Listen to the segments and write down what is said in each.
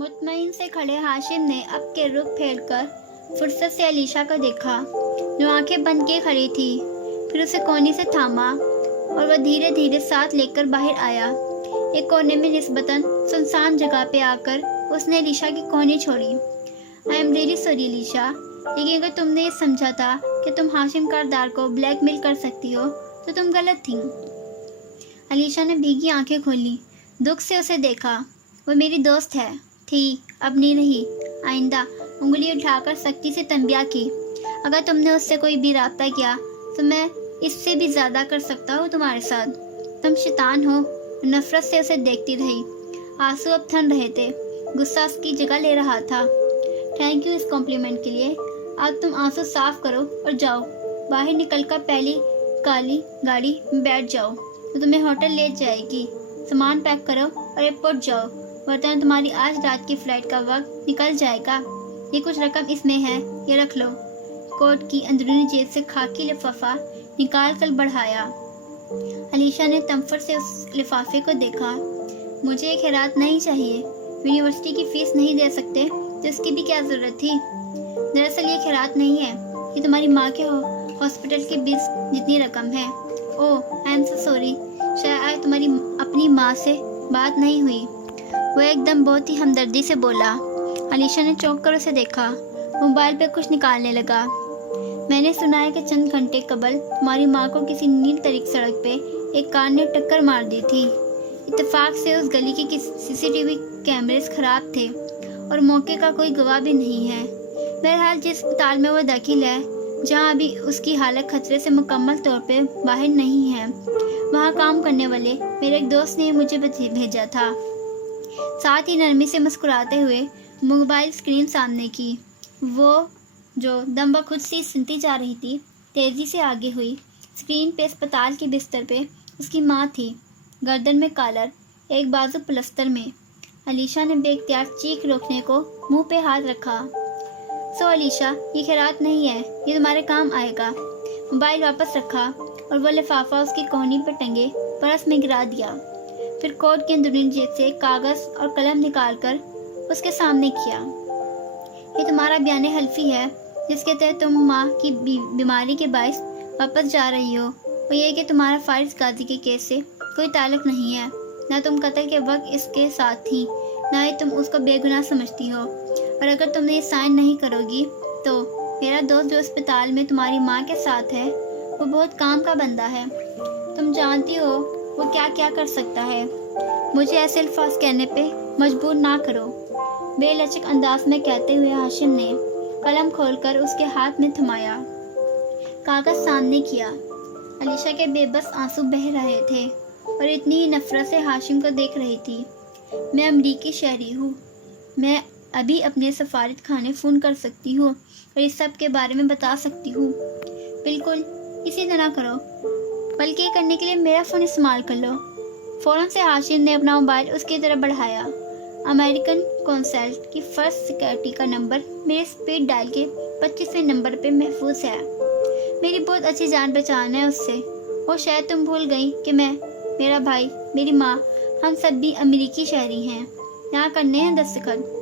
मुतमईन से खड़े हाशिम ने अब के रुख फेरकर फुर्सत से अलीशा को देखा, जो आंखें बंद किए खड़ी थी। फिर उसे कोने से थामा और वह धीरे धीरे साथ लेकर बाहर आया। एक कोने में निस्बतन सुनसान जगह पे आकर उसने अलीशा की कोहनी छोड़ी। I am really sorry Alisha, लेकिन अगर तुमने ये समझा था कि तुम हाशिम कारदार को ब्लैकमेल कर सकती हो तो तुम गलत थी। अलीशा ने भीगी आंखें खोली, दुख से उसे देखा। वो मेरी दोस्त है, थी, अब नहीं रही। आइंदा उंगली उठाकर सख्ती से तंबिया की, अगर तुमने उससे कोई भी राब्ता किया तो मैं इससे भी ज़्यादा कर सकता हूँ तुम्हारे साथ। तुम शैतान हो। नफरत से उसे देखती रही। आंसू अब थम रहे थे, गुस्सा उसकी जगह ले रहा था। थैंक यू इस कॉम्प्लीमेंट के लिए। अब तुम आंसू साफ करो और जाओ। बाहर निकलकर पहली काली गाड़ी में बैठ जाओ तो तुम्हें होटल ले जाएगी। सामान पैक करो और एयरपोर्ट जाओ, वरना तुम्हारी आज रात की फ्लाइट का वक्त निकल जाएगा। ये कुछ रकम इसमें है, ये रख लो। कोट की अंदरूनी जेब से खाकी लिफाफा निकाल कर बढ़ाया। अलीशा ने तमफर से उस लिफाफे को देखा। मुझे एक खैरात नहीं चाहिए, यूनिवर्सिटी की फीस नहीं दे सकते तो इसकी भी क्या ज़रूरत थी। दरअसल ये खैरात नहीं है, ये तुम्हारी माँ के हॉस्पिटल की बिल जितनी रकम है। ओह आई एम सो सॉरी, शायद आज तुम्हारी अपनी माँ से बात नहीं हुई। वो एकदम बहुत ही हमदर्दी से बोला। अलीशा ने चौंक कर उसे देखा। मोबाइल पे कुछ निकालने लगा। मैंने सुना है कि चंद घंटे कबल तुम्हारी माँ को किसी नील तरीक सड़क पे एक कार ने टक्कर मार दी थी। इत्तेफाक से उस गली के सीसीटीवी कैमरेस खराब थे और मौके का कोई गवाह भी नहीं है। बहरहाल जिस अस्पताल में वो दाखिल है, जहाँ अभी उसकी हालत खतरे से मुकम्मल तौर पे बाहर नहीं है, वहाँ काम करने वाले मेरे एक दोस्त ने मुझे भेजा था। साथ ही नरमी से मुस्कुराते हुए मोबाइल स्क्रीन सामने की। वो जो दम बखुद सी सुनती जा रही थी, तेज़ी से आगे हुई। स्क्रीन पे अस्पताल के बिस्तर पे उसकी माँ थी, गर्दन में कॉलर, एक बाजू प्लस्तर में। अलीशा ने बेख्तियार चीख रोकने को मुंह पे हाथ रखा। सो अलीशा, ये खैरात नहीं है, ये तुम्हारे काम आएगा। मोबाइल वापस रखा और वो लिफाफा उसकी कोहनी पर टंगे परस में गिरा दिया। फिर कोट के अंदरूनी जेब से कागज़ और कलम निकालकर उसके सामने किया। ये तुम्हारा बयान हल्फी है, जिसके तहत तुम माँ की बीमारी के बायस वापस जा रही हो। और ये कि तुम्हारा फारिस गाजी के केस से कोई ताल्लुक नहीं है। ना तुम कत्ल के वक्त इसके साथ थी, ना ही तुम उसको बेगुनाह समझती हो। और अगर तुमने ये साइन नहीं करोगी तो मेरा दोस्त जो अस्पताल में तुम्हारी माँ के साथ है, वो बहुत काम का बंदा है। तुम जानती हो वो क्या क्या कर सकता है। मुझे ऐसे अल्फाज कहने पे मजबूर ना करो, बेलचक अंदाज में कहते हुए हाशिम ने कलम खोलकर उसके हाथ में थमाया, कागज़ सामने किया। अलीशा के बेबस आंसू बह रहे थे और इतनी ही नफरत से हाशिम को देख रही थी। मैं अमरीकी शहरी हूँ, मैं अभी अपने सफारत खाने फ़ोन कर सकती हूँ और इस सब के बारे में बता सकती हूँ। बिल्कुल इसी तरह करो, बल्कि ये करने के लिए मेरा फ़ोन इस्तेमाल कर लो। फ़ौरन से हाशिम ने अपना मोबाइल उसकी तरफ बढ़ाया। अमेरिकन कॉन्सल्ट की फर्स्ट सिक्योरिटी का नंबर मेरे स्पीड डायल के 25वें नंबर पे महफूज है। मेरी बहुत अच्छी जान पहचान है उससे। और शायद तुम भूल गई कि मैं, मेरा भाई, मेरी माँ, हम सब भी अमेरिकी शहरी हैं। यहाँ करने हैं दस्तखत।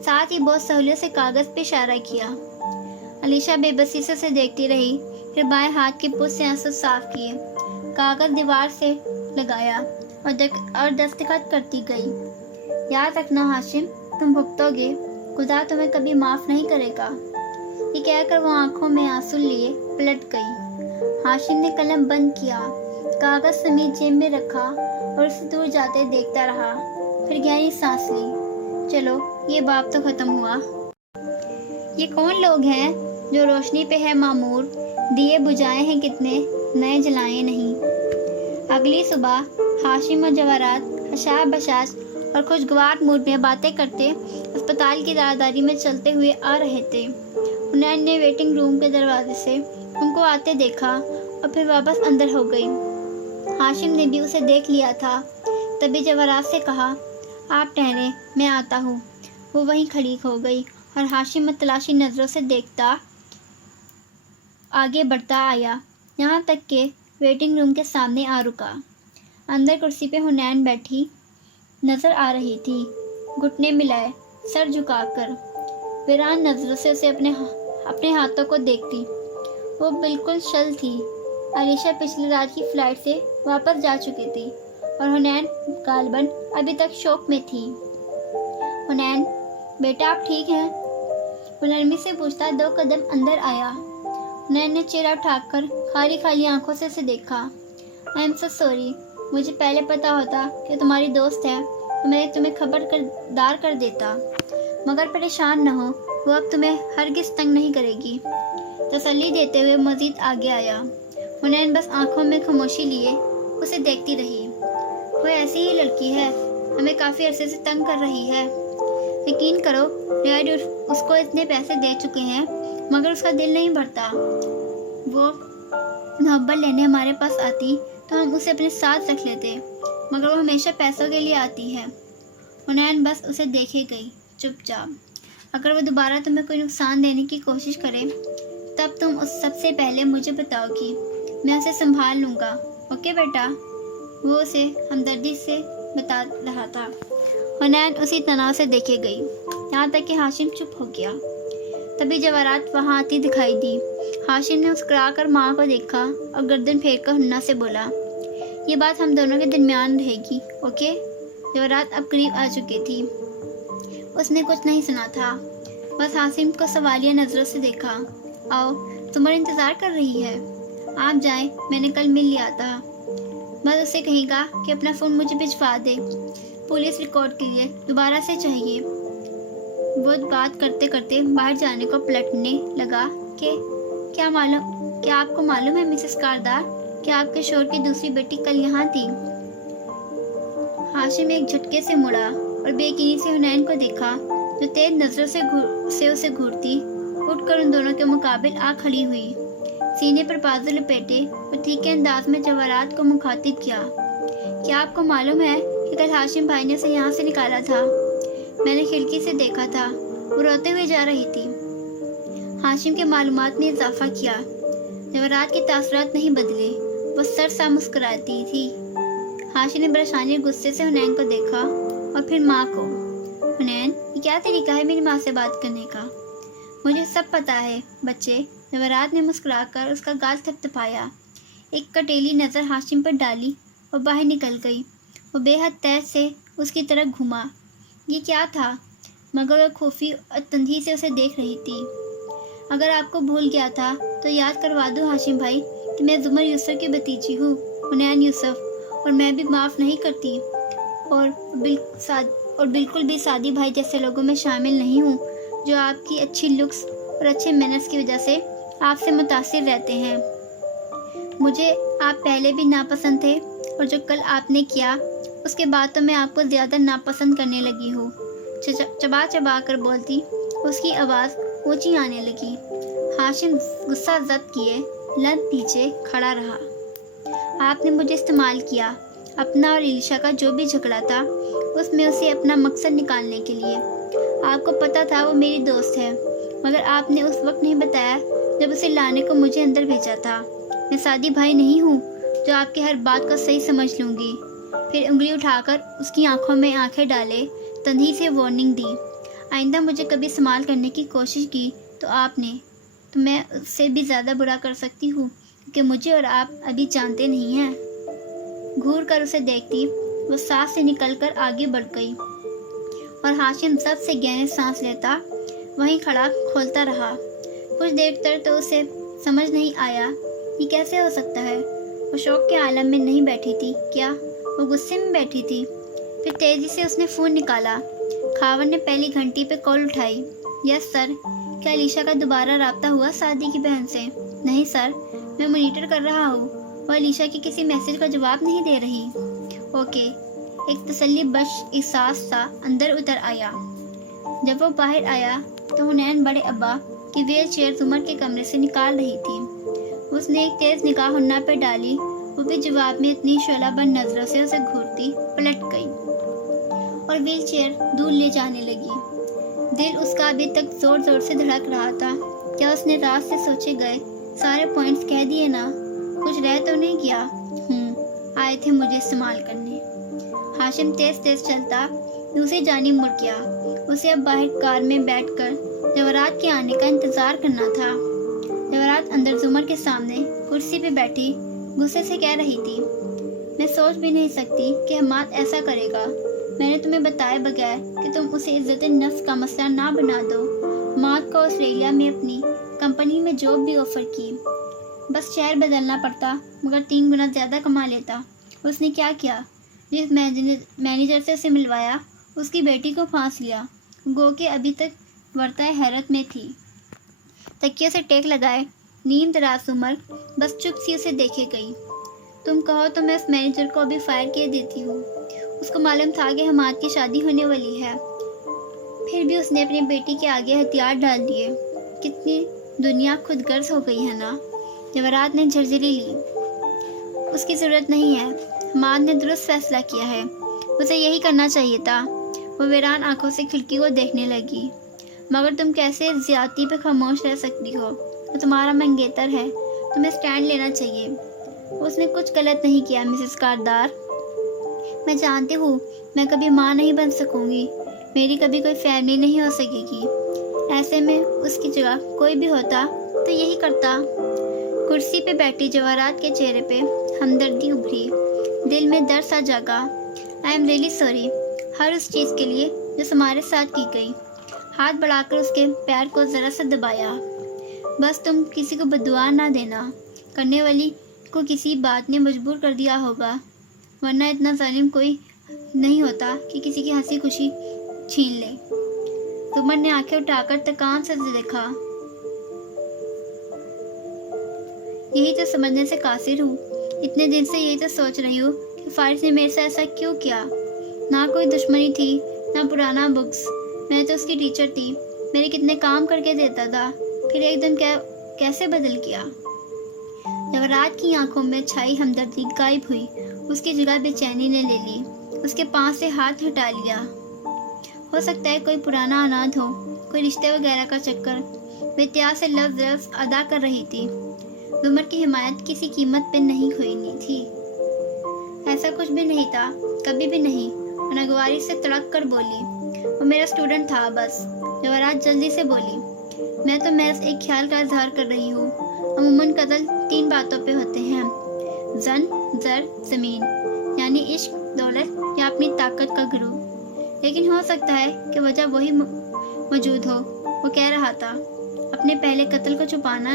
साथ ही बहुत सहूलियत से कागज़ पे इशारा किया। अलीशा बेबसी से उसे देखती रही, फिर बाएं हाथ के पुश से आंसू साफ किए, कागज़ दीवार से लगाया और दस्तखत करती गई। याद रखना हाशिम, तुम भुगतोगे, खुदा तुम्हें कभी माफ़ नहीं करेगा। ये कहकर वो आंखों में आंसू लिए पलट गई। हाशिम ने कलम बंद किया, कागज़ समेत जेब में रखा और उसे दूर जाते देखता रहा। फिर गहरी सांस ली। चलो ये बात तो ख़त्म हुआ। ये कौन लोग हैं जो रोशनी पे है मामूर, दिए बुझाए हैं कितने, नए जलाए नहीं। अगली सुबह हाशिम और जवाहरात हशार बशाश और खुशगवार मूड में बातें करते अस्पताल की राहदारी में चलते हुए आ रहे थे। हुनैन ने वेटिंग रूम के दरवाजे से उनको आते देखा और फिर वापस अंदर हो गई। हाशिम ने भी उसे देख लिया था। तभी जवाहरात से कहा, आप ठहरें, मैं आता हूँ। वो वहीं खड़ी हो गई और हाशिम तलाशी नज़रों से देखता आगे बढ़ता आया, यहाँ तक कि वेटिंग रूम के सामने आ रुका। अंदर कुर्सी पे हुनैन बैठी नज़र आ रही थी। घुटने मिलाए, सर झुकाकर। वीरान नजरों से उसे अपने हाथों को देखती। वो बिल्कुल शल थी। अलीशा पिछली रात की फ्लाइट से वापस जा चुकी थी और हुनैन गालिबन अभी तक शौक में थी। हुनैन, बेटा आप ठीक हैं? वो नरमी से पूछता 2 कदम अंदर आया। हुनैन ने चेहरा उठाकर खाली खाली आंखों से उसे देखा। आई एम सो सॉरी, मुझे पहले पता होता कि तुम्हारी दोस्त है तो मैं तुम्हें खबरदार कर देता, मगर परेशान न हो, वो अब तुम्हें हरगिज़ तंग नहीं करेगी। तसल्ली देते हुए मजीद आगे आया। हुनैन बस आंखों में खामोशी लिए उसे देखती रही। वो ऐसी ही लड़की है, हमें काफ़ी अरसे से तंग कर रही है। यकीन करो, डैड उसको इतने पैसे दे चुके हैं मगर उसका दिल नहीं भरता। वो मोहब्बत लेने हमारे पास आती तो हम उसे अपने साथ रख लेते, मगर वो हमेशा पैसों के लिए आती है। हुनैन बस उसे देखे गई चुपचाप। अगर वो दोबारा तुम्हें कोई नुकसान देने की कोशिश करे तब तुम उस सबसे पहले मुझे बताओगी, मैं उसे संभाल लूँगा। ओके बेटा? वो उसे हमदर्दी से बता रहा था। हुनैन उसी तनाव से देखे गई, यहाँ तक कि हाशिम चुप हो गया। तभी जवाहरात वहाँ आती दिखाई दी। हाशिम ने मुस्कुरा कर माँ को देखा और गर्दन फेर कर हुन्ना से बोला, ये बात हम दोनों के दरमियान रहेगी, ओके? जवाहरात अब करीब आ चुकी थी। उसने कुछ नहीं सुना था, बस हाशिम को सवालिया नज़रों से देखा। आओ, तुम्हारा इंतज़ार कर रही है, आप जाएं, मैंने कल मिल लिया था। बस उसे कहेगा कि अपना फ़ोन मुझे भिजवा दे, पुलिस रिकॉर्ड के लिए दोबारा से चाहिए। वो बात करते करते बाहर जाने को पलटने लगा कि क्या आपको मालूम है मिसेस कारदार कि आपके शोहर की दूसरी बेटी कल यहाँ थी? हाशिम एक झटके से मुड़ा और बेयकीनी से हुनैन को देखा, जो तेज नज़रों से उसे घूरती उठकर उन दोनों के मुकाबिल आ खड़ी हुई। सीने पर बाजू लपेटे और तीखे अंदाज में जवाहरात को मुखातिब किया। क्या आपको मालूम है कि कल हाशिम भाई ने उसे यहाँ से निकाला था? मैंने खिड़की से देखा था, वो रोते हुए जा रही थी। हाशिम के मालूमात ने इजाफा किया। जवाहरात के तासुरात नहीं बदले, वो सर सा मुस्कुराती थी। हाशिम ने परेशानी और गुस्से से हुनैन को देखा और फिर माँ को। हुनैन, ये क्या तरीका है मेरी माँ से बात करने का? मुझे सब पता है बच्चे। जवाहरात ने मुस्कुराकर उसका गाल थपथपाया, एक कटेली नज़र हाशिम पर डाली और बाहर निकल गई। वो बेहद तेज से उसकी तरफ घूमा। ये क्या था? मगर वह खुफी और तंजी से उसे देख रही थी। अगर आपको भूल गया था तो याद करवा दूं हाशिम भाई कि मैं जुमर यूसुफ की भतीजी हूँ, हुनैन यूसुफ, और मैं भी माफ़ नहीं करती और बिल्कुल भी सादी भाई जैसे लोगों में शामिल नहीं हूँ जो आपकी अच्छी लुक्स और अच्छे मैनर्स की वजह से आपसे मुतासिर रहते हैं। मुझे आप पहले भी नापसंद थे और जो कल आपने किया उसके बाद तो मैं आपको ज़्यादा नापसंद करने लगी हूँ। चबा चबा कर बोलती उसकी आवाज़ ऊंची आने लगी। हाशिम गुस्सा जब्त किए लब पीछे खड़ा रहा। आपने मुझे इस्तेमाल किया, अपना और इलिशा का जो भी झगड़ा था उसमें उसे अपना मकसद निकालने के लिए। आपको पता था वो मेरी दोस्त है, मगर आपने उस वक्त नहीं बताया जब उसे लाने को मुझे अंदर भेजा था। मैं सादी भाई नहीं हूँ जो आपकी हर बात को सही समझ लूँगी। फिर उंगली उठाकर उसकी आंखों में आंखें डाले तंजी से वार्निंग दी, आइंदा मुझे कभी संभाल करने की कोशिश की तो मैं उससे भी ज़्यादा बुरा कर सकती हूँ, क्योंकि मुझे और आप अभी जानते नहीं हैं। घूर कर उसे देखती वो सांस से निकलकर आगे बढ़ गई और हाशिम सबसे गहरे सांस लेता वहीं खड़ा खोलता रहा। कुछ देर तक तो उसे समझ नहीं आया ये कैसे हो सकता है। वो शौक के आलम में नहीं बैठी थी क्या? वो गुस्से में बैठी थी। फिर तेज़ी से उसने फ़ोन निकाला। खावर ने पहली घंटी पे कॉल उठाई। यस सर, क्या अलीशा का दोबारा राब्ता हुआ सादी की बहन से? नहीं सर, मैं मॉनिटर कर रहा हूँ, वो अलीशा के किसी मैसेज का जवाब नहीं दे रही। ओके, एक तसल्ली बख्श एहसास सा अंदर उतर आया। जब वो बाहर आया तो हुनैन बड़े अब्बा की व्हील चेयर जुमर के कमरे से निकाल रही थी। उसने एक तेज़ निगाह हुन्ना पर डाली, वो भी जवाब में इतनी शोलाबंद नज़रों से उसे घूरती पलट गई और व्हील चेयर दूर ले जाने लगी। दिल उसका अभी तक ज़ोर ज़ोर से धड़क रहा था। क्या उसने रात से सोचे गए सारे पॉइंट्स कह दिए ना? कुछ रह तो नहीं गया? आए थे मुझे इस्तेमाल करने। हाशिम तेज़ तेज़ चलता دوسری جانب مڑ گیا۔ اسے اب باہر کار میں بیٹھ کر جواہرات کے آنے کا انتظار کرنا تھا۔ جواہرات اندر زمر کے سامنے کرسی پہ بیٹھی غصے سے کہہ رہی تھی، میں سوچ بھی نہیں سکتی کہ حماد ایسا کرے گا۔ میں نے تمہیں بتائے بغیر کہ تم اسے عزت نفس کا مسئلہ نہ بنا دو۔ حماد کو آسٹریلیا میں اپنی کمپنی میں جاب بھی آفر کی، بس شہر بدلنا پڑتا مگر 3 گنا زیادہ کما لیتا۔ اس نے کیا کیا؟ جس مینیجر سے اسے ملوایا اس کی بیٹی کو پھانس لیا۔ گو کہ ابھی تک ورطۂ حیرت میں تھی۔ تکیے سے ٹیک لگائے نیم دراز عمر بس چپ سی اسے دیکھے گئی۔ تم کہو تو میں اس مینیجر کو ابھی فائر کیے دیتی ہوں۔ اس کو معلوم تھا کہ حماد کی شادی ہونے والی ہے، پھر بھی اس نے اپنی بیٹی کے آگے ہتھیار ڈال دیے۔ کتنی دنیا خود غرض ہو گئی ہے نا۔ جواہرات نے جھرجھری لی۔ اس کی ضرورت نہیں ہے، حماد نے درست فیصلہ کیا ہے، اسے یہی کرنا چاہیے تھا۔ وہ ویران آنکھوں سے کھڑکی کو دیکھنے لگی۔ مگر تم کیسے زیادتی پہ خاموش رہ سکتی ہو؟ وہ تمہارا منگیتر ہے، تمہیں سٹینڈ لینا چاہیے۔ اس نے کچھ غلط نہیں کیا مسز کاردار۔ میں جانتی ہوں میں کبھی ماں نہیں بن سکوں گی، میری کبھی کوئی فیملی نہیں ہو سکے گی۔ ایسے میں اس کی جگہ کوئی بھی ہوتا تو یہی کرتا۔ کرسی پہ بیٹھی جواہرات کے چہرے پہ ہمدردی ابھری، دل میں درد سا جاگا۔ آئی ایم ریئلی سوری ہر اس چیز کے لیے جو تمہارے ساتھ کی گئی۔ ہاتھ بڑھا کر اس کے پیر کو ذرا سا دبایا۔ بس تم کسی کو بددعا نہ دینا، کرنے والی کو کسی بات نے مجبور کر دیا ہوگا، ورنہ اتنا ظالم کوئی نہیں ہوتا کہ کسی کی ہنسی خوشی چھین لے۔ عمر نے آنکھیں اٹھا کر تکان سے دیکھا۔ یہی تو سمجھنے سے قاصر ہوں، اتنے دن سے یہی تو سوچ رہی ہوں کہ فارس نے میرے سے ایسا کیوں کیا۔ نہ کوئی دشمنی تھی نہ پرانا بکس، میں تو اس کی ٹیچر تھی، میرے کتنے کام کر کے دیتا تھا، پھر ایک دم کیسے بدل گیا۔ جواہرات کی آنکھوں میں چھائی ہمدردی غائب ہوئی، اس کی جگہ بے چینی نے لے لی۔ اس کے پاؤں سے ہاتھ ہٹا لیا۔ ہو سکتا ہے کوئی پرانا اناد ہو، کوئی رشتے وغیرہ کا چکر۔ وہ احتیاط سے لفظ ادا کر رہی تھی۔ عمر کی حمایت کسی قیمت پہ نہیں کھوئی تھی۔ ایسا کچھ بھی نہیں تھا، کبھی بھی نہیں۔ وہ ناگواری سے تڑک کر بولی، وہ میرا اسٹوڈنٹ تھا بس۔ جواہرات جلدی سے بولی، میں تو محض ایک خیال کا اظہار کر رہی ہوں۔ عموماً قتل 3 باتوں پہ ہوتے ہیں، زن، زر، زمین، یعنی عشق، دولت یا اپنی طاقت کا غرور۔ لیکن ہو سکتا ہے کہ وجہ وہی موجود ہو۔ وہ کہہ رہا تھا، اپنے پہلے قتل کو چھپانا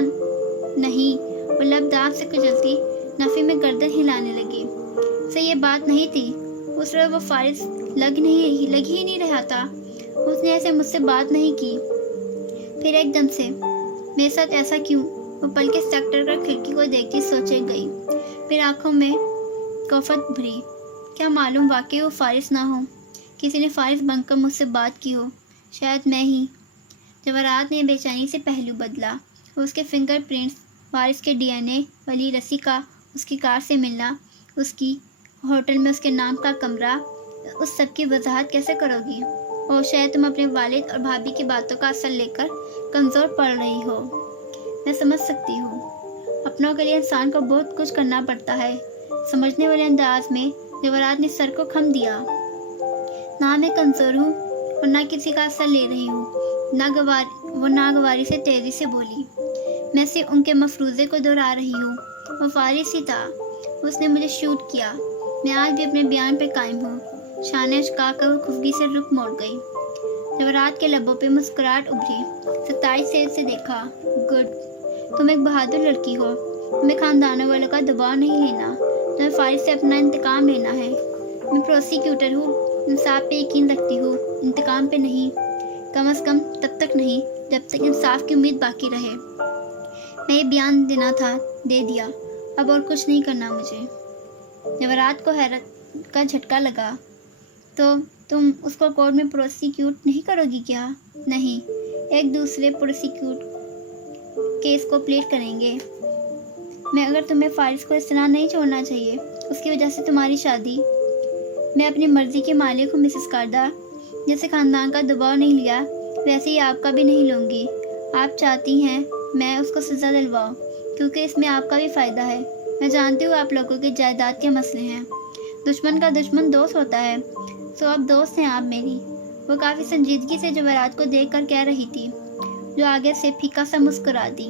نہیں۔ وہ لب دانت سے کچلتی نفی میں گردن ہلانے لگی۔ اسے یہ بات نہیں تھی، اس وقت وہ فارس لگ ہی نہیں رہا تھا، اس نے ایسے مجھ سے بات نہیں کی۔ پھر ایک دم سے میرے ساتھ ایسا کیوں؟ وہ پل کے سیکٹر کر کھڑکی کو دیکھتی سوچے گئی، پھر آنکھوں میں کفت بھری۔ کیا معلوم واقعی وہ فارس نہ ہو، کسی نے فارس بن کر مجھ سے بات کی ہو، شاید میں ہی۔ جواہرات نے بے چینی سے پہلو بدلا۔ اس کے فنگر پرنٹس، وارث کے ڈی این اے، ولی رسی کا اس کی کار سے ملنا، اس کی ہوٹل میں اس کے نام کا کمرہ، اس سب کی وضاحت کیسے کرو گی؟ اور شاید تم اپنے والد اور بھابھی کی باتوں کا اثر لے کر کمزور پڑ رہی ہو۔ میں سمجھ سکتی ہوں، اپنوں کے لیے انسان کو بہت کچھ کرنا پڑتا ہے۔ سمجھنے والے انداز میں جواہرات نے سر کو خم دیا۔ نہ میں کمزور ہوں اور نہ کسی کا اثر لے رہی ہوں۔ وہ ناگواری سے تیزی سے بولی، میں صرف ان کے مفروضے کو دہرا رہی ہوں۔ وہ فارس ہی تھا، اس نے مجھے شوٹ کیا۔ میں آج بھی اپنے بیان پہ قائم ہوں۔ شانے اچکا کر وہ خفگی سے رخ موڑ گئی۔ جواہرات کے لبوں پہ مسکراہٹ ابھری۔ 27 سے اسے دیکھا۔ گڈ، تم ایک بہادر لڑکی ہو، تمہیں خاندانوں والوں کا دباؤ نہیں لینا، تمہیں فارس سے اپنا انتقام لینا ہے۔ میں پروسیکیوٹر ہوں، انصاف پہ یقین رکھتی ہوں، انتقام پہ نہیں، کم از کم تب تک نہیں جب تک انصاف کی امید باقی رہے۔ میں یہ بیان دینا تھا، دے دیا، اب اور کچھ نہیں کرنا مجھے۔ جواہرات کو حیرت کا جھٹکا لگا۔ تو تم اس کو کورٹ میں پروسیکیوٹ نہیں کرو گی کیا؟ نہیں، ایک دوسرے پروسیکیوٹ کیس کو پلیٹ کریں گے۔ مگر تمہیں فارس کو اس طرح نہیں چھوڑنا چاہیے، اس کی وجہ سے تمہاری شادی۔ میں اپنی مرضی کے مالک ہوں مسز کاردار، جیسے خاندان کا دباؤ نہیں لیا ویسے ہی آپ کا بھی نہیں لوں گی۔ آپ چاہتی ہیں میں اس کو سزا دلواؤں کیونکہ اس میں آپ کا بھی فائدہ ہے۔ میں جانتی ہوں آپ لوگوں کے جائیداد کے مسئلے ہیں، دشمن کا دشمن دوست ہوتا ہے، सो अब दोस्त हैं आप मेरी। वो काफ़ी संजीदगी से जवाहरात को देखकर कह रही थी, जो आगे से फीका सा मुस्कुरा दी।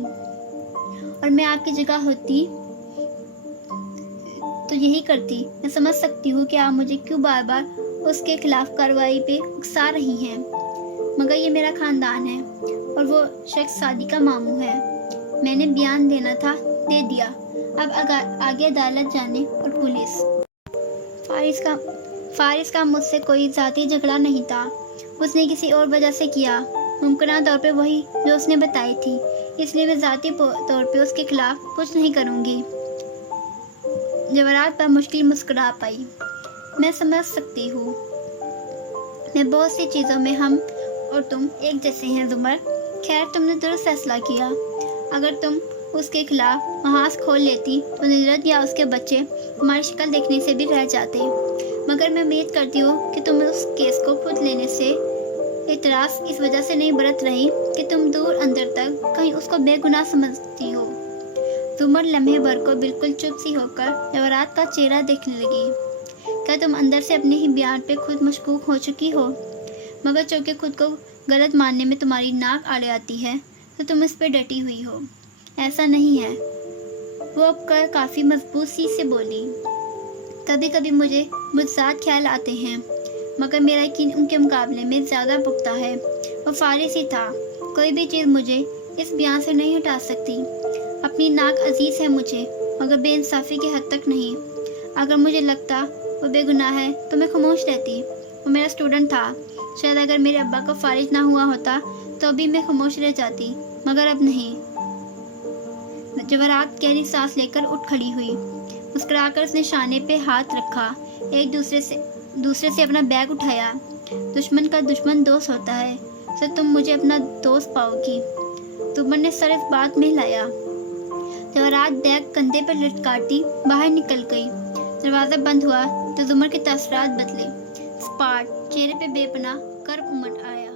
और मैं आपकी जगह होती तो यही करती। मैं समझ सकती हूँ कि आप मुझे क्यों बार बार उसके खिलाफ कार्रवाई पे उकसा रही हैं, मगर ये मेरा ख़ानदान है और वो शख्स शादी का मामू है। मैंने बयान देना था, दे दिया। अब आगे अदालत जाने और पुलिस। फारिस का मुझसे कोई ज़ाती झगड़ा नहीं था। उसने किसी और वजह से किया, मुमकिन तौर पे वही जो उसने बताई थी। इसलिए मैं ज़ाती तौर पे उसके खिलाफ कुछ नहीं करूँगी। जवाहरात पर मुश्किल मुस्कुरा पाई। मैं समझ सकती हूँ, मैं बहुत सी चीज़ों में हम और तुम एक जैसे हैं जुमर। खैर, तुमने दुरुस्त फैसला किया। अगर तुम उसके खिलाफ महाज खोल लेती तो नीरज या उसके बच्चे तुम्हारी शक्ल देखने से भी रह जाते। मगर मैं उम्मीद करती हूँ कि तुम उस केस को खुद लेने से इतराज़ इस वजह से नहीं बरत रही कि तुम दूर अंदर तक कहीं उसको बेगुनाह समझती हो। जुमर लम्हे भर को बिल्कुल चुप सी होकर जवाहरात का चेहरा देखने लगी। क्या तुम अंदर से अपने ही बयान पे खुद मशकूक हो चुकी हो? मगर चूँकि खुद को गलत मानने में तुम्हारी नाक आड़े आती है तो तुम इस पर डटी हुई हो। ऐसा नहीं है, वो अब कर काफ़ी मजबूत सी से बोली। कभी कभी मुझे मुझसात ख्याल आते हैं, मगर मेरा यकीन उनके मुकाबले में ज़्यादा पुख्ता है। वो फारिस ही था। कोई भी चीज़ मुझे इस बयान से नहीं हटा सकती। अपनी नाक अजीज़ है मुझे, मगर बेइंसाफ़ी की हद तक नहीं। अगर मुझे लगता वो बेगुनाह है तो मैं खामोश रहती। वो मेरा स्टूडेंट था। शायद अगर मेरे अब्बा को फारिज ना हुआ होता तो भी मैं खामोश रह जाती, मगर अब नहीं। जवाहरात गहरी सांस लेकर उठ खड़ी हुई। मुस्कुराकर उसने शाने पे हाथ रखा। एक दूसरे से अपना बैग उठाया। दुश्मन का दुश्मन दोस्त होता है, तो तुम मुझे अपना दोस्त पाओगी। जुमर ने सर इस बात में हिलाया। जवाहरात बैग कंधे पर लटकाती बाहर निकल गई। दरवाज़ा बंद हुआ तो जुमर के तासरात बदले। स्पाट चेहरे पे बेपनाह कर्ब उमड़ आया।